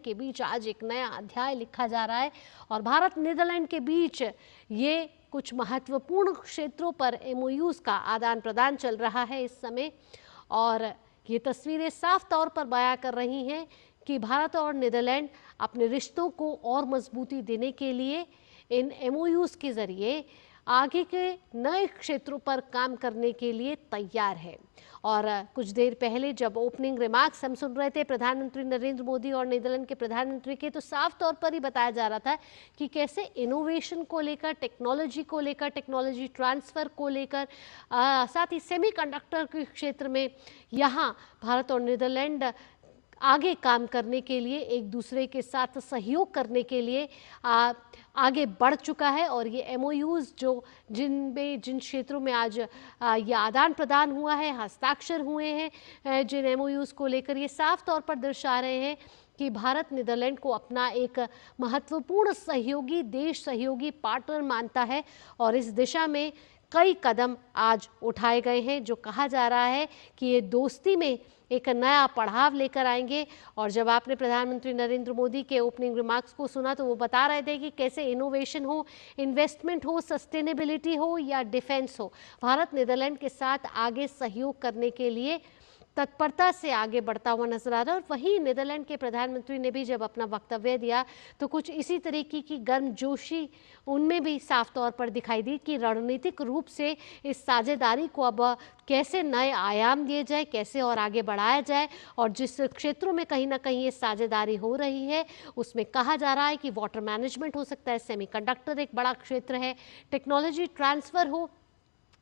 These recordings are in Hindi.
के बीच आज एक नया अध्याय लिखा जा रहा है और भारत नीदरलैंड के बीच ये कुछ महत्वपूर्ण क्षेत्रों पर एमओयूज का आदान प्रदान चल रहा है इस समय। और ये तस्वीरें साफ तौर पर बयां कर रही हैं कि भारत और नीदरलैंड अपने रिश्तों को और मजबूती देने के लिए इन एमओयूज के जरिए आगे के नए क्षेत्रों पर काम करने के लिए तैयार है। और कुछ देर पहले जब ओपनिंग रिमार्क्स हम सुन रहे थे प्रधानमंत्री नरेंद्र मोदी और नीदरलैंड के प्रधानमंत्री के, तो साफ तौर पर ही बताया जा रहा था कि कैसे इनोवेशन को लेकर, टेक्नोलॉजी को लेकर, टेक्नोलॉजी ट्रांसफ़र को लेकर, साथ ही सेमीकंडक्टर के क्षेत्र में यहाँ भारत और नीदरलैंड आगे काम करने के लिए, एक दूसरे के साथ सहयोग करने के लिए आगे बढ़ चुका है। और ये एमओयूज जिन क्षेत्रों में आज ये आदान प्रदान हुआ है, हस्ताक्षर हुए हैं जिन एमओयूज को लेकर, ये साफ तौर पर दर्शा रहे हैं कि भारत नीदरलैंड को अपना एक महत्वपूर्ण सहयोगी देश, सहयोगी पार्टनर मानता है और इस दिशा में कई कदम आज उठाए गए हैं जो कहा जा रहा है कि ये दोस्ती में एक नया पड़ाव लेकर आएंगे। और जब आपने प्रधानमंत्री नरेंद्र मोदी के ओपनिंग रिमार्क्स को सुना तो वो बता रहे थे कि कैसे इनोवेशन हो, इन्वेस्टमेंट हो, सस्टेनेबिलिटी हो या डिफेंस हो, भारत नीदरलैंड के साथ आगे सहयोग करने के लिए तत्परता से आगे बढ़ता हुआ नजर आ रहा है। और वहीं नीदरलैंड के प्रधानमंत्री ने भी जब अपना वक्तव्य दिया तो कुछ इसी तरीके की गर्मजोशी उनमें भी साफ तौर पर दिखाई दी कि रणनीतिक रूप से इस साझेदारी को अब कैसे नए आयाम दिए जाए, कैसे और आगे बढ़ाया जाए। और जिस क्षेत्रों में कहीं ना कहीं ये साझेदारी हो रही है उसमें कहा जा रहा है कि वाटर मैनेजमेंट हो सकता है, सेमीकंडक्टर एक बड़ा क्षेत्र है, टेक्नोलॉजी ट्रांसफ़र हो,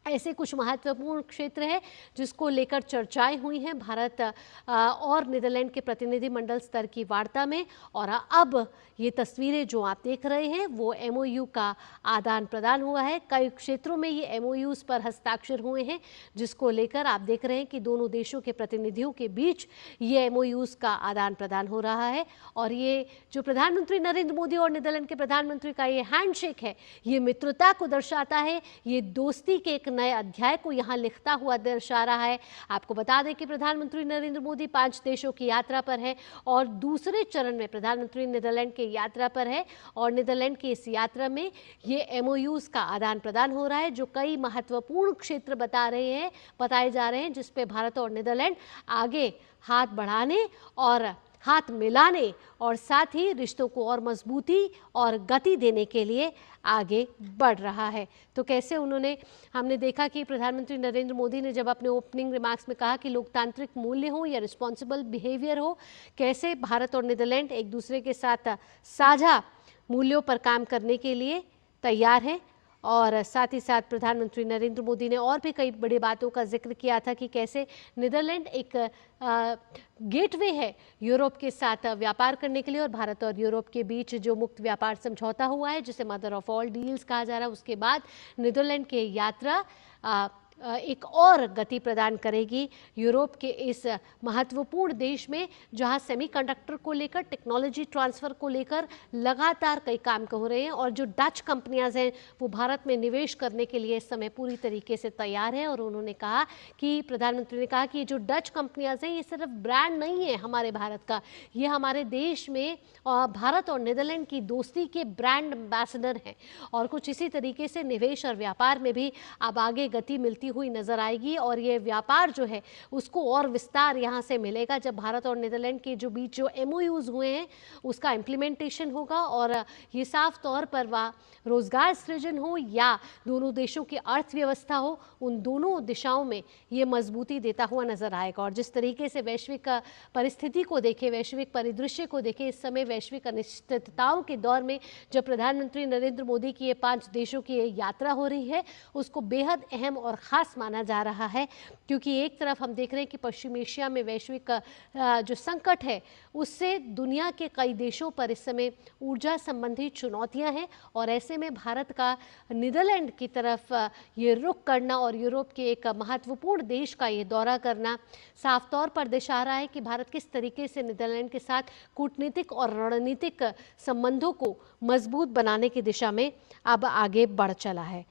ऐसे कुछ महत्वपूर्ण क्षेत्र है जिसको लेकर चर्चाएं हुई हैं भारत और नीदरलैंड के प्रतिनिधिमंडल स्तर की वार्ता में। और अब ये तस्वीरें जो आप देख रहे हैं वो एमओयू का आदान प्रदान हुआ है। कई क्षेत्रों में ये एमओयूज पर हस्ताक्षर हुए हैं जिसको लेकर आप देख रहे हैं कि दोनों देशों के प्रतिनिधियों के बीच ये एमओयूज का आदान प्रदान हो रहा है। और ये जो प्रधानमंत्री नरेंद्र मोदी और नीदरलैंड के प्रधानमंत्री का ये हैंडशेक है, ये मित्रता को दर्शाता है, ये दोस्ती के एक नए अध्याय को यहाँ लिखता हुआ दर्शा रहा है। आपको बता दें कि प्रधानमंत्री नरेंद्र मोदी 5 देशों की यात्रा पर है और दूसरे चरण में प्रधानमंत्री नीदरलैंड के यात्रा पर है। और नीदरलैंड की इस यात्रा में ये एमओयूज का आदान प्रदान हो रहा है जो कई महत्वपूर्ण क्षेत्र बताए जा रहे हैं जिस पे भारत और नीदरलैंड आगे हाथ बढ़ाने और हाथ मिलाने और साथ ही रिश्तों को और मजबूती और गति देने के लिए आगे बढ़ रहा है। तो कैसे हमने देखा कि प्रधानमंत्री नरेंद्र मोदी ने जब अपने ओपनिंग रिमार्क्स में कहा कि लोकतांत्रिक मूल्य हो या रिस्पॉन्सिबल बिहेवियर हो, कैसे भारत और नीदरलैंड एक दूसरे के साथ साझा मूल्यों पर काम करने के लिए तैयार हैं। और साथ ही साथ प्रधानमंत्री नरेंद्र मोदी ने और भी कई बड़ी बातों का जिक्र किया था कि कैसे नीदरलैंड एक गेटवे है यूरोप के साथ व्यापार करने के लिए। और भारत और यूरोप के बीच जो मुक्त व्यापार समझौता हुआ है जिसे मदर ऑफ ऑल डील्स कहा जा रहा है, उसके बाद नीदरलैंड की यात्रा एक और गति प्रदान करेगी यूरोप के इस महत्वपूर्ण देश में जहां सेमीकंडक्टर को लेकर, टेक्नोलॉजी ट्रांसफ़र को लेकर लगातार कई काम हो रहे हैं। और जो डच कंपनियां हैं वो भारत में निवेश करने के लिए इस समय पूरी तरीके से तैयार है। और उन्होंने कहा कि प्रधानमंत्री ने कहा कि ये जो डच कंपनियां हैं ये सिर्फ ब्रांड नहीं है हमारे भारत का, ये हमारे देश में भारत और नीदरलैंड की दोस्ती के ब्रांड एम्बेसडर हैं। और कुछ इसी तरीके से निवेश और व्यापार में भी अब आगे गति मिलती हुई नजर आएगी। और ये व्यापार जो है उसको और विस्तार यहाँ से मिलेगा जब भारत और नीदरलैंड के बीच जो एमओयूज हुए हैं उसका इम्प्लीमेंटेशन होगा। और ये साफ तौर पर वह रोजगार सृजन हो या दोनों देशों की अर्थव्यवस्था हो, उन दोनों दिशाओं में ये मजबूती देता हुआ नजर आएगा। और जिस तरीके से वैश्विक परिस्थिति को देखे, वैश्विक परिदृश्य को देखे, इस समय वैश्विक अनिश्चितताओं के दौर में जब प्रधानमंत्री नरेंद्र मोदी की ये 5 देशों की यात्रा हो रही है उसको बेहद अहम और खास माना जा रहा है। क्योंकि एक तरफ हम देख रहे हैं कि पश्चिम एशिया में वैश्विक जो संकट है उससे दुनिया के कई देशों पर इस समय ऊर्जा संबंधी चुनौतियां हैं। और ऐसे में भारत का नीदरलैंड की तरफ ये रुख करना और यूरोप के एक महत्वपूर्ण देश का ये दौरा करना साफ तौर पर दर्शा रहा है कि भारत किस तरीके से नीदरलैंड के साथ कूटनीतिक और रणनीतिक संबंधों को मजबूत बनाने की दिशा में अब आगे बढ़ चला है।